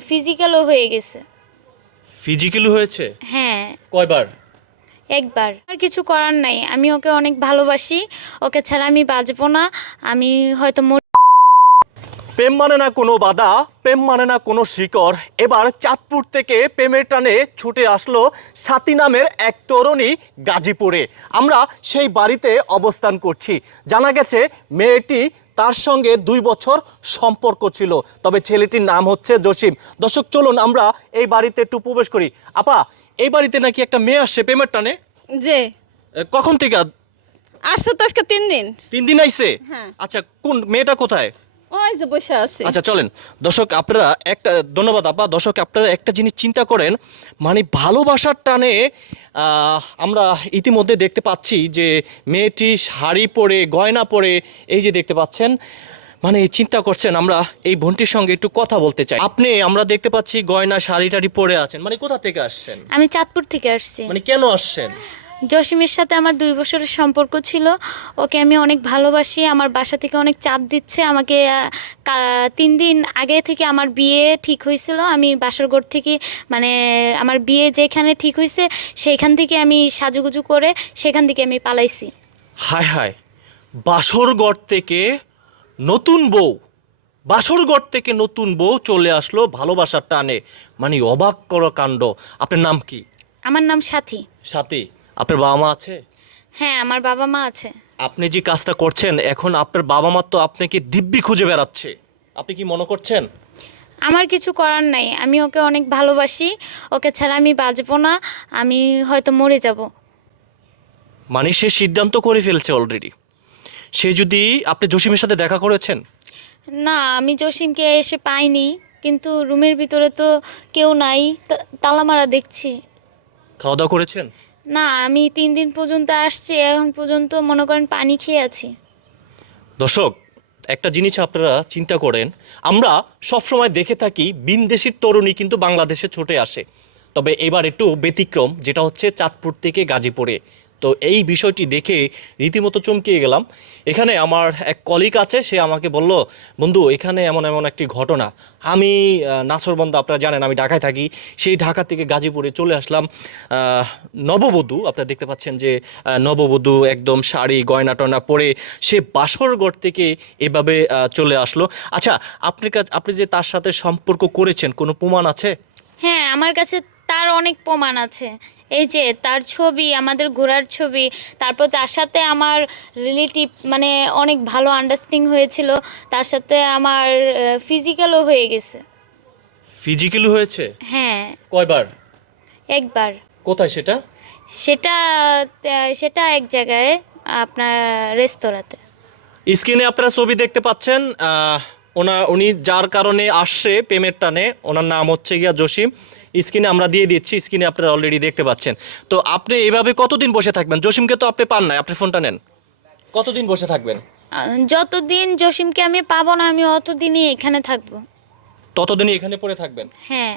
ফিজিক্যালও হয়ে গেছে। ফিজিক্যালি হয়েছে? হ্যাঁ। কয়বার? একবার। আর কিছু করার নাই। আমি ওকে অনেক ভালোবাসি। ওকে ছাড়া আমি বাঁচবো না। আমি হয়তো মরে প্রেম মানে না কোনো বাধা প্রেম মানে না কোনো শিকড়। এবার চাঁদপুর থেকে প্রেমের টানে ছুটে আসলো সাথী নামের এক তরুণী গাজীপুরে। আমরা সেই বাড়িতে অবস্থান করছি। জানা গেছে মেয়েটি তার সঙ্গে দুই বছর সম্পর্ক ছিল। তবে ছেলেটির নাম হচ্ছে জসিম। দর্শক চলুন আমরা এই বাড়িতে একটু প্রবেশ করি। আপা এই বাড়িতে নাকি একটা মেয়ে আসছে প্রেমের টানে? যে কখন থেকে? আসছে তো আজকে তিন দিন। তিন দিন আইছে? হ্যাঁ। আচ্ছা কোন মেয়েটা কোথায়? আচ্ছা চলেন। দর্শক আপনারা একটা ধন্যবাদ আপা। দর্শক আপনারা একটা জিনিস চিন্তা করেন মানে ভালোবাসার টানে আমরা ইতিমধ্যে দেখতে পাচ্ছি যে মেয়েটি শাড়ি পরে গয়না পরে এই যে দেখতে পাচ্ছেন মানে চিন্তা করছেন আমরা এই বোনটির সঙ্গে একটু কথা বলতে চাই। আপনি আমরা দেখতে পাচ্ছি গয়না শাড়ি টাড়ি পরে আছেন। মানে কোথা থেকে আসছেন? আমি চাঁদপুর থেকে আসছি। মানে কেন আসছেন? জসিমের সাথে আমার দুই বছরের সম্পর্ক ছিল। ওকে আমি অনেক ভালোবাসি আমার বাসা থেকে অনেক চাপ দিচ্ছে। আমাকে তিন দিন আগে থেকে আমার বিয়ে ঠিক হয়েছিল। আমি বাসরগড় থেকে মানে আমার বিয়ে যেখানে ঠিক হয়েছে সেইখান থেকে আমি সাজুগুজু করে সেখান থেকে আমি পালাইছি। হায় হায় বাসরগড় থেকে নতুন বউ বাসরগড় থেকে নতুন বউ চলে আসলো ভালোবাসার টানে। মানে অবাক করা কাণ্ড। আপনার নাম কি? আমার নাম সাথী। সাথী। আপনার বাবা মা আছে? হ্যাঁ আমার বাবা মা আছে। আপনি যে কাজটা করছেন এখন আপনার বাবা মা তো আপনাকে দিব্যি খুঁজে বেড়াচ্ছে। আপনি কি মনে করছেন? আমার কিছু করার নাই। আমি ওকে অনেক ভালোবাসি। ওকে ছাড়া আমি বাঁচবো না। আমি হয়তো মরে যাব। মানে সে সিদ্ধান্ত করে ফেলছে অলরেডি সে যদি আপনি জসিমের সাথে দেখা করেছেন? না আমি জসিমকে এসে পাইনি। কিন্তু রুমের ভিতরে তো কেউ নাই। তা- তালা মারা দেখছি। খাওয়া দাওয়া করেছেন? না, আমি তিন দিন পর্যন্ত আসছি, এখন পর্যন্ত মনে করেন পানি খেয়ে আছি। দর্শক, একটা জিনিস আপনারা চিন্তা করেন, আমরা সবসময় দেখে থাকি বিনদেশির তরুণী কিন্তু বাংলাদেশে ছুটে আসে। তবে এবার একটু ব্যতিক্রম, যেটা হচ্ছে চাঁদপুর থেকে গাজীপুরে। তো এই বিষয়টি দেখে রীতিমতো চমকিয়ে গেলাম। এখানে আমার এক কলিগ আছে সে আমাকে বলল বন্ধু এখানে এমন এমন একটি ঘটনা। আমি আহ, নাসরবন্দা আপনারা জানেন আমি ঢাকায় থাকি। সেই ঢাকা থেকে গাজীপুরে চলে আসলাম নববধূ। আপনারা দেখতে পাচ্ছেন যে নববধূ একদম শাড়ি গয়না টয়না পরে সে বাসরগড় থেকে এভাবে চলে আসলো। আচ্ছা আপনার কাছে আপনি যে তার সাথে সম্পর্ক করেছেন কোনো প্রমাণ আছে? হ্যাঁ আমার কাছে তার অনেক প্রমাণ আছে। এই যে তার ছবি আমাদের ঘোরার ছবি তারপর তার সাথে আমার রিলেটিভ মানে অনেক ভালো আন্ডারস্ট্যান্ডিং হয়েছিল তার সাথে আমার ফিজিক্যালও হয়ে গেছে। ফিজিক্যালি হয়েছে? হ্যাঁ। কয়বার? একবার। কোথায় সেটা? সেটা সেটা এক জায়গায় আপনার রেস্তোরাঁতে। স্ক্রিনে আপনারা ছবি দেখতে পাচ্ছেন ওনা উনি যার কারণে আসছে প্রেমের টানে ওনার নাম হচ্ছে গিয়া জসিম। স্ক্রিনে আমরা দিয়ে দিচ্ছি স্ক্রিনে আপনারা অলরেডি দেখতে পাচ্ছেন। তো আপনি এভাবে কতদিন বসে থাকবেন? জসিমকে তো আপনি পান না আপনি ফোনটা নেন। কতদিন বসে থাকবেন? যতদিন জসিমকে আমি পাবো না আমি অতদিনই এখানে থাকব। ততদিনই এখানে পড়ে থাকবেন? হ্যাঁ।